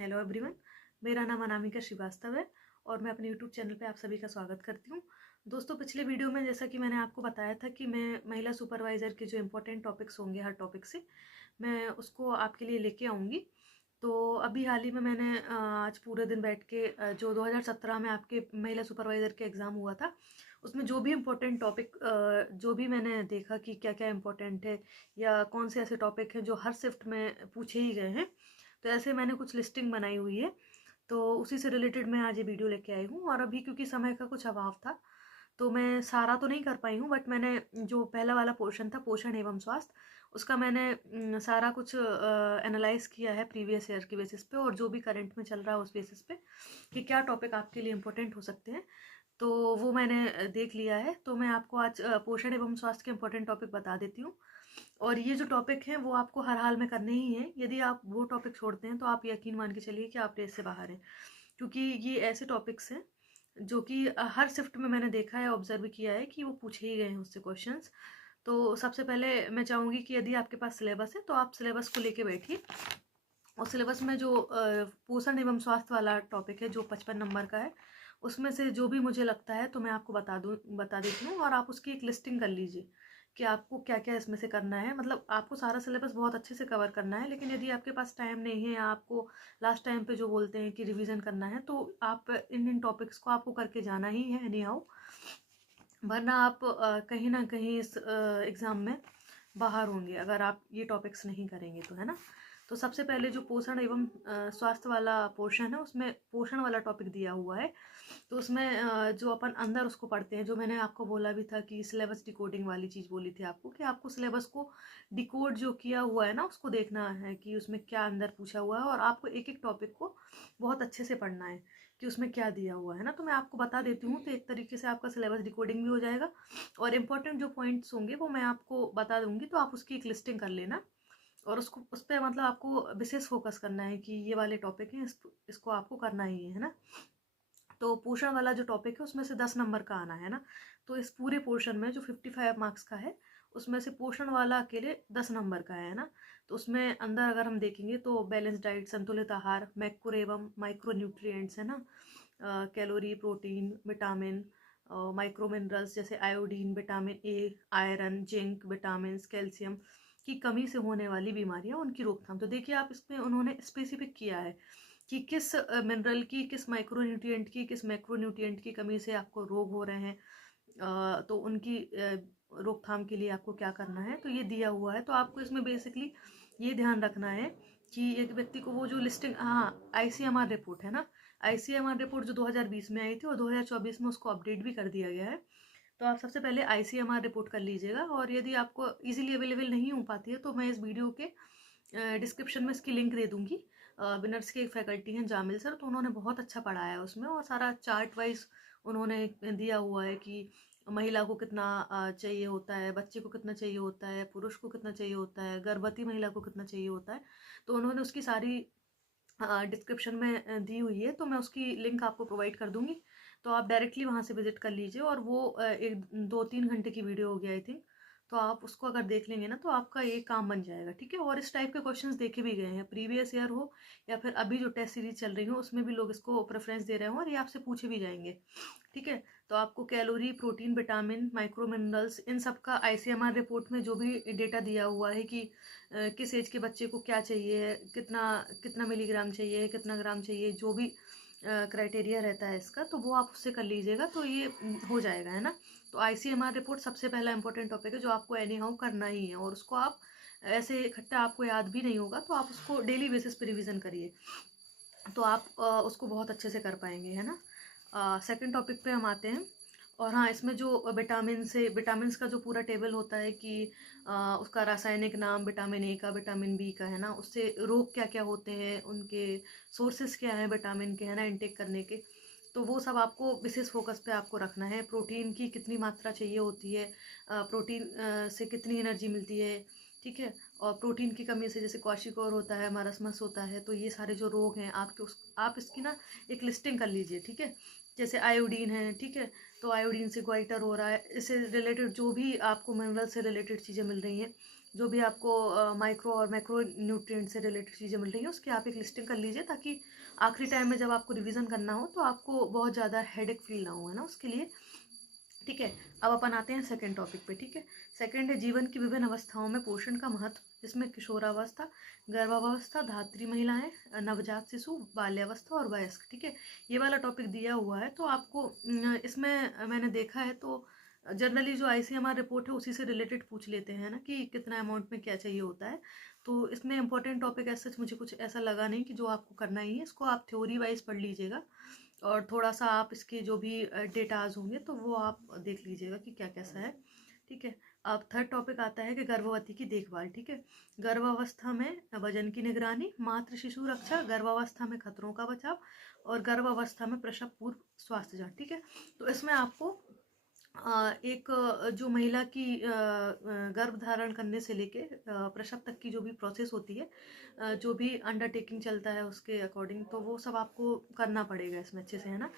Hello everyone, मेरा नाम अनामिका श्रीवास्तव है और मैं अपने यूट्यूब चैनल पे आप सभी का स्वागत करती हूँ। दोस्तों, पिछले वीडियो में जैसा कि मैंने आपको बताया था कि मैं महिला सुपरवाइज़र के जो इम्पोर्टेंट टॉपिक्स होंगे हर टॉपिक से मैं उसको आपके लिए लेके आऊँगी। तो अभी हाल ही में मैंने आज पूरे दिन बैठ के जो 2017 में आपके महिला सुपरवाइज़र के एग्ज़ाम हुआ था उसमें जो भी इम्पोर्टेंट टॉपिक जो भी मैंने देखा कि क्या क्या इम्पोर्टेंट है या कौन से ऐसे टॉपिक हैं जो हर शिफ्ट में पूछे ही गए हैं, तो ऐसे मैंने कुछ लिस्टिंग बनाई हुई है। तो उसी से रिलेटेड मैं आज ये वीडियो लेके आई हूँ और अभी क्योंकि समय का कुछ अभाव था तो मैं सारा तो नहीं कर पाई हूँ, बट मैंने जो पहला वाला पोर्शन था पोषण एवं स्वास्थ्य उसका मैंने सारा कुछ एनालाइज किया है प्रीवियस ईयर के बेसिस पे और जो भी करंट में चल रहा है उस बेसिस पे कि क्या टॉपिक आपके लिए इम्पोर्टेंट हो सकते हैं। तो वो मैंने देख लिया है। तो मैं आपको आज पोषण एवं स्वास्थ्य के इम्पोर्टेंट टॉपिक बता देती हूँ और ये जो टॉपिक हैं वो आपको हर हाल में करने ही हैं। यदि आप वो टॉपिक छोड़ते हैं तो आप यकीन मान के चलिए कि आप रेस से बाहर हैं, क्योंकि ये ऐसे टॉपिक्स हैं जो कि हर शिफ्ट में मैंने देखा है, ऑब्जर्व किया है कि वो पूछे ही गए हैं उससे क्वेश्चंस। तो सबसे पहले मैं चाहूँगी कि यदि आपके पास सिलेबस है तो आप सिलेबस को लेके बैठिए और सिलेबस में जो पोषण एवं स्वास्थ्य वाला टॉपिक है जो 55 नंबर का है उसमें से जो भी मुझे लगता है तो मैं आपको बता देती हूँ और आप उसकी एक लिस्टिंग कर लीजिए कि आपको क्या क्या इसमें से करना है। मतलब आपको सारा सिलेबस बहुत अच्छे से कवर करना है, लेकिन यदि आपके पास टाइम नहीं है या आपको लास्ट टाइम पे जो बोलते हैं कि रिवीजन करना है तो आप इन टॉपिक्स को आपको करके जाना ही है एनी हाउ, वरना आप कहीं ना कहीं इस एग्ज़ाम में बाहर होंगे अगर आप ये टॉपिक्स नहीं करेंगे तो, है ना। तो सबसे पहले जो पोषण एवं स्वास्थ्य वाला पोर्शन है उसमें पोषण वाला टॉपिक दिया हुआ है। तो उसमें जो अपन अंदर उसको पढ़ते हैं, जो मैंने आपको बोला भी था कि सिलेबस डिकोडिंग वाली चीज़ बोली थी आपको कि आपको सिलेबस को डिकोड जो किया हुआ है ना उसको देखना है कि उसमें क्या अंदर पूछा हुआ है और आपको एक एक टॉपिक को बहुत अच्छे से पढ़ना है कि उसमें क्या दिया हुआ है ना। तो मैं आपको बता देती हूँ, तो एक तरीके से आपका सिलेबस डिकोडिंग भी हो जाएगा और इम्पोर्टेंट जो पॉइंट्स होंगे वो मैं आपको बता दूंगी, तो आप उसकी एक लिस्टिंग कर लेना और उसको उस पर मतलब आपको विशेष फोकस करना है कि ये वाले टॉपिक हैं, इसको आपको करना ही है ना। तो पोषण वाला जो टॉपिक है उसमें से 10 नंबर का आना है ना। तो इस पूरे पोर्शन में जो 55 मार्क्स का है उसमें से पोषण वाला अकेले 10 नंबर का है ना। तो उसमें अंदर अगर हम देखेंगे तो बैलेंस डाइट, संतुलित आहार, मैक्रो एवं माइक्रो न्यूट्रिएंट्स है ना, calorie, protein, vitamin, micro minerals जैसे iodine, vitamin A, iron, zinc, vitamin, calcium की कमी से होने वाली बीमारियां, उनकी रोकथाम। तो देखिए आप इसमें उन्होंने स्पेसिफिक किया है कि किस मिनरल की, किस माइक्रो न्यूट्रिएंट की, किस मैक्रो न्यूट्रिएंट की कमी से आपको रोग हो रहे हैं, तो उनकी रोकथाम के लिए आपको क्या करना है, तो ये दिया हुआ है। तो आपको इसमें बेसिकली ये ध्यान रखना है कि एक व्यक्ति को वो जो लिस्टिंग, हाँ, आईसीएमआर रिपोर्ट है ना, आईसीएमआर रिपोर्ट जो 2020 में आई थी और 2024 में उसको अपडेट भी कर दिया गया है। तो आप सबसे पहले आईसीएमआर रिपोर्ट कर लीजिएगा और यदि आपको इजीली अवेलेबल नहीं हो पाती है तो मैं इस वीडियो के डिस्क्रिप्शन में इसकी लिंक दे दूंगी। विनर्स के एक फैकल्टी हैं जामिल सर, तो उन्होंने बहुत अच्छा पढ़ाया है उसमें और सारा चार्ट वाइज उन्होंने दिया हुआ है कि महिला को कितना चाहिए होता है, बच्चे को कितना चाहिए होता है, पुरुष को कितना चाहिए होता है, गर्भवती महिला को कितना चाहिए होता है। तो उन्होंने उसकी सारी डिस्क्रिप्शन में दी हुई है, तो मैं उसकी लिंक आपको प्रोवाइड कर दूंगी। तो आप डायरेक्टली वहाँ से विजिट कर लीजिए और वो एक 2-3 घंटे की वीडियो होगी आई थिंक। तो आप उसको अगर देख लेंगे ना तो आपका ये काम बन जाएगा, ठीक है। और इस टाइप के क्वेश्चंस देखे भी गए हैं, प्रीवियस ईयर हो या फिर अभी जो टेस्ट सीरीज चल रही हो उसमें भी लोग इसको प्रेफरेंस दे रहे हो और ये आपसे पूछे भी जाएंगे, ठीक है। तो आपको calorie, protein, vitamin, micro minerals, इन सब का आईसीएमआर रिपोर्ट में जो भी डेटा दिया हुआ है कि किस एज के बच्चे को क्या चाहिए, कितना कितना मिलीग्राम चाहिए, कितना ग्राम चाहिए, जो भी क्राइटेरिया रहता है इसका, तो वो आप उससे कर लीजिएगा तो ये हो जाएगा, है ना। तो आईसीएमआर रिपोर्ट सबसे पहला इंपॉर्टेंट टॉपिक है जो आपको एनी हाउ करना ही है और उसको आप ऐसे इकट्ठा आपको याद भी नहीं होगा, तो आप उसको डेली बेसिस पे रिवीजन करिए तो आप उसको बहुत अच्छे से कर पाएंगे, है ना। सेकंड टॉपिक पे हम आते हैं। और हाँ, इसमें जो विटामिन्स का जो पूरा टेबल होता है कि उसका रासायनिक नाम, विटामिन ए का, विटामिन बी का, है ना, उससे रोग क्या क्या होते हैं, उनके सोर्सेस क्या हैं विटामिन के, है ना, इनटेक करने के। तो वो सब आपको विशेष फोकस पे आपको रखना है। प्रोटीन की कितनी मात्रा चाहिए होती है, प्रोटीन से कितनी एनर्जी मिलती है, ठीक है। और प्रोटीन की कमी से जैसे क्वाशिकोर होता है, मारसमस होता है, तो ये सारे जो रोग हैं आपके आप इसकी ना एक लिस्टिंग कर लीजिए, ठीक है। जैसे आयोडीन है, ठीक है, तो आयोडीन से ग्वाइटर हो रहा है, इससे रिलेटेड जो भी आपको मिनरल से रिलेटेड चीज़ें मिल रही हैं जो भी आपको माइक्रो और मैक्रो न्यूट्रिएंट से रिलेटेड चीज़ें मिल रही हैं उसकी आप एक लिस्टिंग कर लीजिए, ताकि आखिरी टाइम में जब आपको रिवीजन करना हो तो आपको बहुत ज़्यादा हेडेक फील ना हो, है ना, उसके लिए। ठीक है, अब अपन आते हैं सेकंड टॉपिक पे। ठीक है, सेकंड है जीवन की विभिन्न अवस्थाओं में पोषण का महत्व, जिसमें किशोरावस्था, गर्भावस्था, धात्री महिलाएं, नवजात शिशु, बाल्यावस्था और वयस्क। ठीक है, ये वाला टॉपिक दिया हुआ है। तो आपको इसमें मैंने देखा है तो जनरली जो ICMR रिपोर्ट है उसी से रिलेटेड पूछ लेते हैं ना, कि कितना अमाउंट में क्या चाहिए होता है। तो इसमें इंपॉर्टेंट टॉपिक ऐसा मुझे कुछ ऐसा लगा नहीं कि जो आपको करना ही है। इसको आप थ्योरी वाइज पढ़ लीजिएगा और थोड़ा सा आप इसके जो भी डेटाज होंगे तो वो आप देख लीजिएगा कि क्या कैसा है। ठीक है, अब थर्ड टॉपिक आता है कि गर्भवती की देखभाल। ठीक है, गर्भावस्था में वजन की निगरानी, मातृ शिशु रक्षा, गर्भावस्था में खतरों का बचाव और गर्भावस्था में प्रसव पूर्व स्वास्थ्य जांच। ठीक है, तो इसमें आपको एक जो महिला की गर्भ धारण करने से लेके प्रसव तक की जो भी प्रोसेस होती है, जो भी अंडरटेकिंग चलता है उसके अकॉर्डिंग, तो वो सब आपको करना पड़ेगा इसमें अच्छे से, है ना।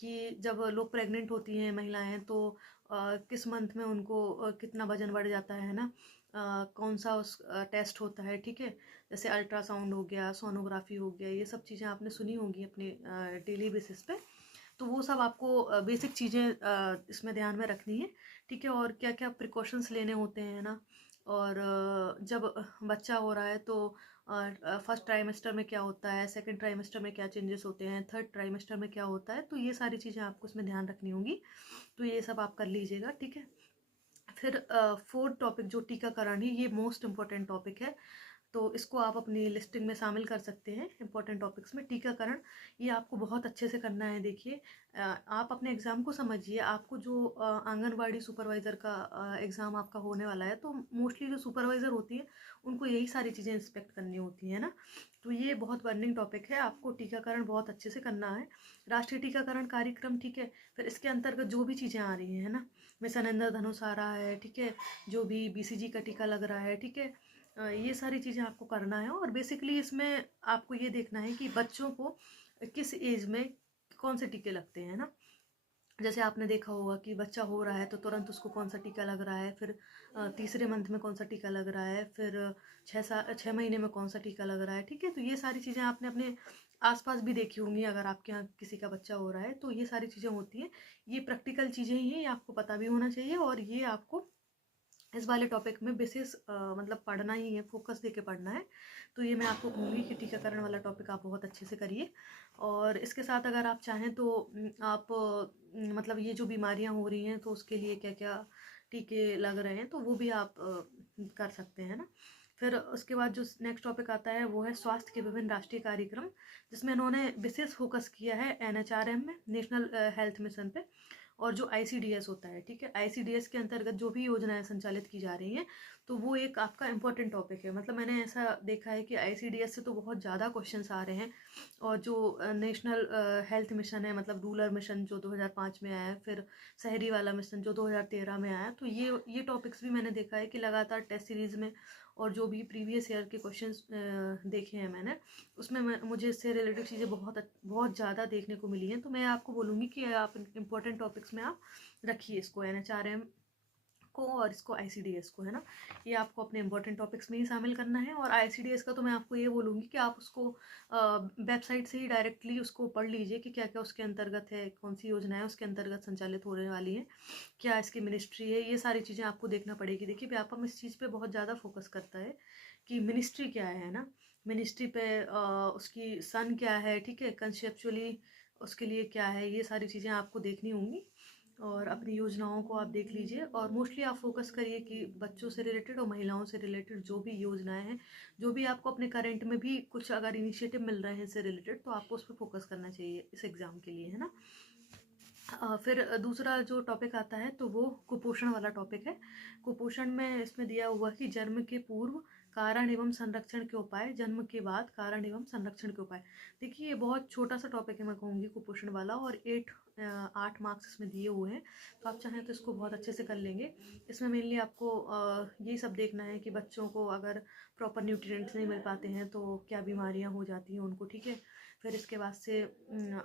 कि जब लोग प्रेग्नेंट होती हैं महिलाएं तो किस मंथ में उनको कितना वजन बढ़ जाता है ना, कौन सा उस टेस्ट होता है। ठीक है, जैसे अल्ट्रासाउंड हो गया, सोनोग्राफी हो गया, ये सब चीज़ें आपने सुनी होंगी अपने डेली बेसिस पे। तो वो सब आपको बेसिक चीज़ें इसमें ध्यान में रखनी है। ठीक है, और क्या क्या प्रिकॉशंस लेने होते हैं ना। और जब बच्चा हो रहा है तो फर्स्ट ट्राइमेस्टर में क्या होता है, सेकंड ट्राइमेस्टर में क्या चेंजेस होते हैं, थर्ड ट्राइमेस्टर में क्या होता है, तो ये सारी चीज़ें आपको इसमें ध्यान रखनी होंगी। तो ये सब आप कर लीजिएगा। ठीक है, फिर फोर्थ टॉपिक जो टीकाकरण है, ये मोस्ट इम्पॉर्टेंट टॉपिक है। तो इसको आप अपनी लिस्टिंग में शामिल कर सकते हैं इंपॉर्टेंट टॉपिक्स में। टीकाकरण ये आपको बहुत अच्छे से करना है। देखिए, आप अपने एग्ज़ाम को समझिए। आपको जो आंगनवाड़ी सुपरवाइज़र का एग्ज़ाम आपका होने वाला है, तो मोस्टली जो सुपरवाइज़र होती है उनको यही सारी चीज़ें इंस्पेक्ट करनी होती हैं ना। तो ये बहुत बर्निंग टॉपिक है, आपको टीकाकरण बहुत अच्छे से करना है। राष्ट्रीय टीकाकरण कार्यक्रम। ठीक है, फिर इसके अंतर्गत जो भी चीज़ें आ रही हैं, है ना, मिशन इंद्रधनुष आ रहा है। ठीक है, जो भी BCG का टीका लग रहा है। ठीक है, ये सारी चीज़ें आपको करना है। और बेसिकली इसमें आपको ये देखना है कि बच्चों को किस एज में कौन से टीके लगते हैं ना। जैसे आपने देखा होगा कि बच्चा हो रहा है तो तुरंत उसको कौन सा टीका लग रहा है, फिर तीसरे मंथ में कौन सा टीका लग रहा है, फिर 6 महीने में कौन सा टीका लग रहा है। ठीक है, तो ये सारी चीज़ें आपने अपने आसपास भी देखी होंगी। अगर आपके यहाँ किसी का बच्चा हो रहा है तो ये सारी चीज़ें होती हैं। ये प्रैक्टिकल चीज़ें ही हैं, ये आपको पता भी होना चाहिए। और ये आपको इस वाले टॉपिक में विशेष मतलब पढ़ना ही है, फोकस देके पढ़ना है। तो ये मैं आपको कहूँगी कि टीकाकरण वाला टॉपिक आप बहुत अच्छे से करिए। और इसके साथ अगर आप चाहें तो आप मतलब ये जो बीमारियां हो रही हैं तो उसके लिए क्या क्या टीके लग रहे हैं तो वो भी आप कर सकते हैं ना। फिर उसके बाद जो नेक्स्ट टॉपिक आता है वो है स्वास्थ्य के विभिन्न राष्ट्रीय कार्यक्रम, जिसमें इन्होंने विशेष फोकस किया है NHRM में, नेशनल हेल्थ मिशन पे। और जो ICDS होता है, ठीक है, ICDS के अंतर्गत जो भी योजनाएं संचालित की जा रही हैं तो वो एक आपका इम्पोर्टेंट टॉपिक है। मतलब मैंने ऐसा देखा है कि ICDS से तो बहुत ज़्यादा क्वेश्चंस आ रहे हैं। और जो नेशनल हेल्थ मिशन है, मतलब रूरल मिशन जो 2005 में आया है, फिर शहरी वाला मिशन जो 2013 में आया, तो ये टॉपिक्स भी मैंने देखा है कि लगातार टेस्ट सीरीज में और जो भी प्रीवियस ईयर के क्वेश्चंस देखे हैं मैंने, उसमें मुझे इससे रिलेटेड चीज़ें बहुत बहुत ज़्यादा देखने को मिली हैं। तो मैं आपको बोलूँगी कि आप इंपॉर्टेंट टॉपिक्स में आप रखिए इसको, NHRM को और इसको ICDS को, है ना। ये आपको अपने इंपॉर्टेंट टॉपिक्स में ही शामिल करना है। और ICDS का तो मैं आपको ये बोलूँगी कि आप उसको वेबसाइट से ही डायरेक्टली उसको पढ़ लीजिए कि क्या क्या उसके अंतर्गत है, कौन सी योजनाएं उसके अंतर्गत संचालित होने वाली है, क्या इसकी मिनिस्ट्री है, ये सारी चीज़ें आपको देखना पड़ेगी। देखिए, व्यापम इस चीज़ पे बहुत ज़्यादा फोकस करता है कि मिनिस्ट्री क्या है ना, मिनिस्ट्री पे उसकी सन क्या है। ठीक है, कंसेप्चुअली उसके लिए क्या है, ये सारी चीज़ें आपको देखनी होंगी। और अपनी योजनाओं को आप देख लीजिए और मोस्टली आप फोकस करिए कि बच्चों से रिलेटेड और महिलाओं से रिलेटेड जो भी योजनाएं हैं, जो भी आपको अपने करंट में भी कुछ अगर इनिशिएटिव मिल रहे हैं इससे रिलेटेड, तो आपको उस पर फोकस करना चाहिए इस एग्ज़ाम के लिए, है ना। फिर दूसरा जो टॉपिक आता है तो वो कुपोषण वाला टॉपिक है। कुपोषण में इसमें दिया हुआ कि जन्म के पूर्व कारण एवं संरक्षण के उपाय, जन्म के बाद कारण एवं संरक्षण के उपाय। देखिए, ये बहुत छोटा सा टॉपिक है, मैं कहूँगी कुपोषण वाला, और 8 मार्क्स इसमें दिए हुए हैं। तो आप चाहें तो इसको बहुत अच्छे से कर लेंगे। इसमें मेनली आपको यही सब देखना है कि बच्चों को अगर प्रॉपर न्यूट्रिएंट्स नहीं मिल पाते हैं तो क्या बीमारियां हो जाती हैं उनको। ठीक है, फिर इसके बाद से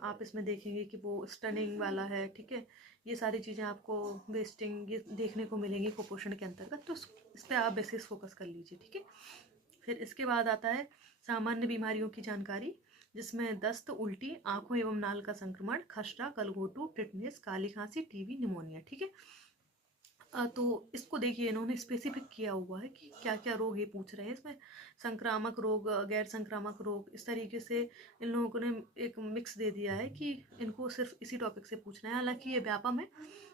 आप इसमें देखेंगे कि वो स्टनिंग वाला है। ठीक है, ये सारी चीज़ें आपको वेस्टिंग ये देखने को मिलेंगी कुपोषण के अंतर्गत, तो इस पर आप बेसिस फोकस कर लीजिए, ठीक है। फिर इसके बाद आता है सामान्य बीमारियों की जानकारी, जिसमें दस्त, उल्टी, आंखों एवं नाल का संक्रमण, खसरा, गलघोटू, टिटनेस, काली खांसी, टीबी, निमोनिया, ठीक है। तो इसको देखिए इन्होंने स्पेसिफिक किया हुआ है कि क्या क्या रोग ये पूछ रहे हैं इसमें, संक्रामक रोग, गैर संक्रामक रोग, इस तरीके से इन लोगों ने एक मिक्स दे दिया है कि इनको सिर्फ इसी टॉपिक से पूछना है। हालांकि ये व्यापम है,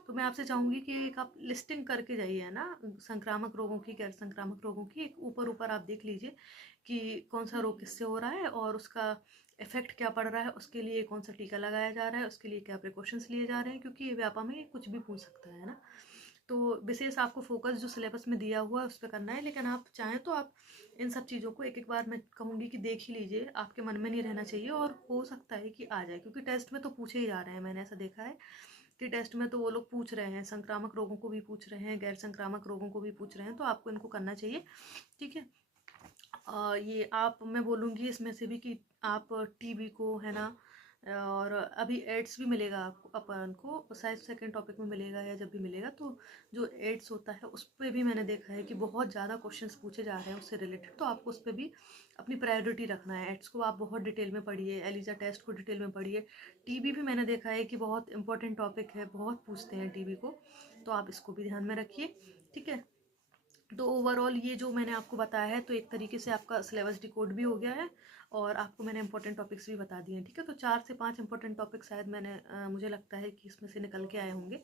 तो मैं आपसे चाहूँगी कि एक आप लिस्टिंग करके जाइए ना, संक्रामक रोगों की, गैर संक्रामक रोगों की, एक ऊपर ऊपर आप देख लीजिए कि कौन सा रोग किससे हो रहा है और उसका इफेक्ट क्या पड़ रहा है, उसके लिए कौन सा टीका लगाया जा रहा है, उसके लिए क्या प्रिकॉशंस लिए जा रहे हैं, क्योंकि ये व्यापम है, कुछ भी पूछ सकता है ना। तो विशेष आपको फोकस जो सिलेबस में दिया हुआ है उस पर करना है, लेकिन आप चाहें तो आप इन सब चीज़ों को एक एक बार मैं कहूँगी कि देख ही लीजिए, आपके मन में नहीं रहना चाहिए, और हो सकता है कि आ जाए, क्योंकि टेस्ट में तो पूछे ही जा रहे हैं। मैंने ऐसा देखा है कि टेस्ट में तो वो लोग पूछ रहे हैं, संक्रामक रोगों को भी पूछ रहे हैं, गैर संक्रामक रोगों को भी पूछ रहे हैं, तो आपको इनको करना चाहिए, ठीक है। ये आप, मैं बोलूँगी इसमें से भी कि आप टीबी को, है ना, और अभी एड्स भी मिलेगा आपको, अपन को शायद सेकंड टॉपिक में मिलेगा या जब भी मिलेगा, तो जो एड्स होता है उस पर भी मैंने देखा है कि बहुत ज़्यादा क्वेश्चंस पूछे जा रहे हैं उससे रिलेटेड, तो आपको उस पर भी अपनी प्रायोरिटी रखना है। एड्स को आप बहुत डिटेल में पढ़िए, एलिजा टेस्ट को डिटेल में पढ़िए। टीबी भी मैंने देखा है कि बहुत इंपॉर्टेंट टॉपिक है, बहुत पूछते हैं टीबी को, तो आप इसको भी ध्यान में रखिए, ठीक है। तो ओवरऑल ये जो मैंने आपको बताया है, तो एक तरीके से आपका सिलेबस डिकोड भी हो गया है, और आपको मैंने इंपॉर्टेंट टॉपिक्स भी बता दिए हैं, ठीक है। तो 4 से 5 इंपॉर्टेंट टॉपिक शायद मैंने मुझे लगता है कि इसमें से निकल के आए होंगे।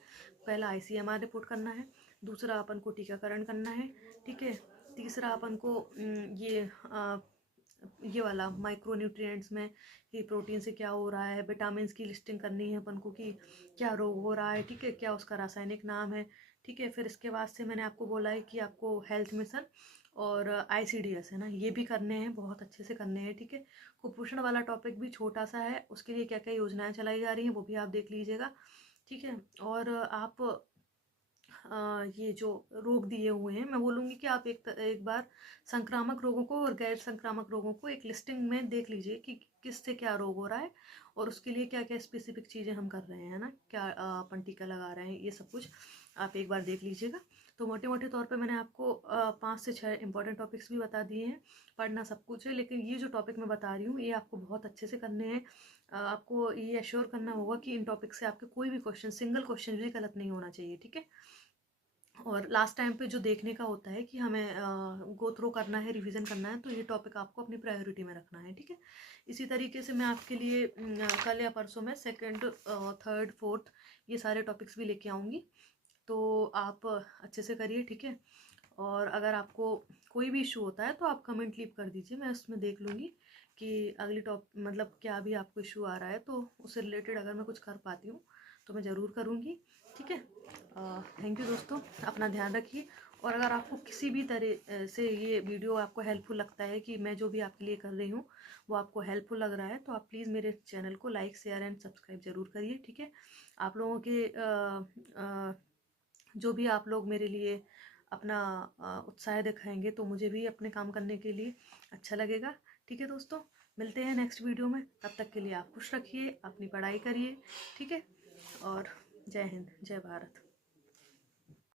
पहला ICMR रिपोर्ट करना है, दूसरा अपन को टीकाकरण करना है, ठीक है। तीसरा अपन को ये वाला माइक्रो न्यूट्रिएंट्स में कि प्रोटीन से क्या हो रहा है, विटामिन की लिस्टिंग करनी है अपन को कि क्या रोग हो रहा है, ठीक है, क्या उसका रासायनिक नाम है, ठीक है। फिर इसके बाद से मैंने आपको बोला है कि आपको हेल्थ मिशन और ICDS, है ना, ये भी करने हैं, बहुत अच्छे से करने हैं, ठीक है। कुपोषण वाला टॉपिक भी छोटा सा है, उसके लिए क्या क्या योजनाएं चलाई जा रही हैं वो भी आप देख लीजिएगा, ठीक है। और आप ये जो रोग दिए हुए हैं, मैं बोलूँगी कि आप एक बार संक्रामक रोगों को और गैर संक्रामक रोगों को एक लिस्टिंग में देख लीजिए कि किससे क्या रोग हो रहा है, और उसके लिए क्या क्या स्पेसिफिक चीज़ें हम कर रहे हैं ना, क्या अपन टीका लगा रहे हैं, ये सब कुछ आप एक बार देख लीजिएगा। तो मोटे मोटे तौर पे मैंने आपको 5 से 6 इंपॉर्टेंट टॉपिक्स भी बता दिए हैं। पढ़ना सब कुछ है, लेकिन ये जो टॉपिक मैं बता रही हूँ ये आपको बहुत अच्छे से करने हैं। आपको ये एश्योर करना होगा कि इन टॉपिक से आपके कोई भी क्वेश्चन, सिंगल क्वेश्चन भी गलत नहीं होना चाहिए, ठीक है। और लास्ट टाइम पे जो देखने का होता है कि हमें गो थ्रू करना है, रिवीजन करना है, तो ये टॉपिक आपको अपनी प्रायोरिटी में रखना है, ठीक है। इसी तरीके से मैं आपके लिए कल या परसों में सेकंड, थर्ड, फोर्थ ये सारे टॉपिक्स भी लेके आऊँगी, तो आप अच्छे से करिए, ठीक है। और अगर आपको कोई भी इशू होता है तो आप कमेंट लीव कर दीजिए, मैं उसमें देख लूँगी कि अगली मतलब क्या भी आपको इशू आ रहा है, तो उससे रिलेटेड अगर मैं कुछ कर पाती हूँ तो मैं ज़रूर करूँगी, ठीक है। थैंक यू दोस्तों, अपना ध्यान रखिए। और अगर आपको किसी भी तरह से ये वीडियो आपको हेल्पफुल लगता है कि मैं जो भी आपके लिए कर रही हूँ वो आपको हेल्पफुल लग रहा है, तो आप प्लीज़ मेरे चैनल को लाइक, शेयर एंड सब्सक्राइब ज़रूर करिए, ठीक है। आप लोगों के जो भी आप लोग मेरे लिए अपना उत्साह दिखाएंगे तो मुझे भी अपने काम करने के लिए अच्छा लगेगा, ठीक है दोस्तों। मिलते हैं नेक्स्ट वीडियो में, तब तक के लिए आप खुश रखिए, अपनी पढ़ाई करिए, ठीक है। और जय हिंद, जय भारत।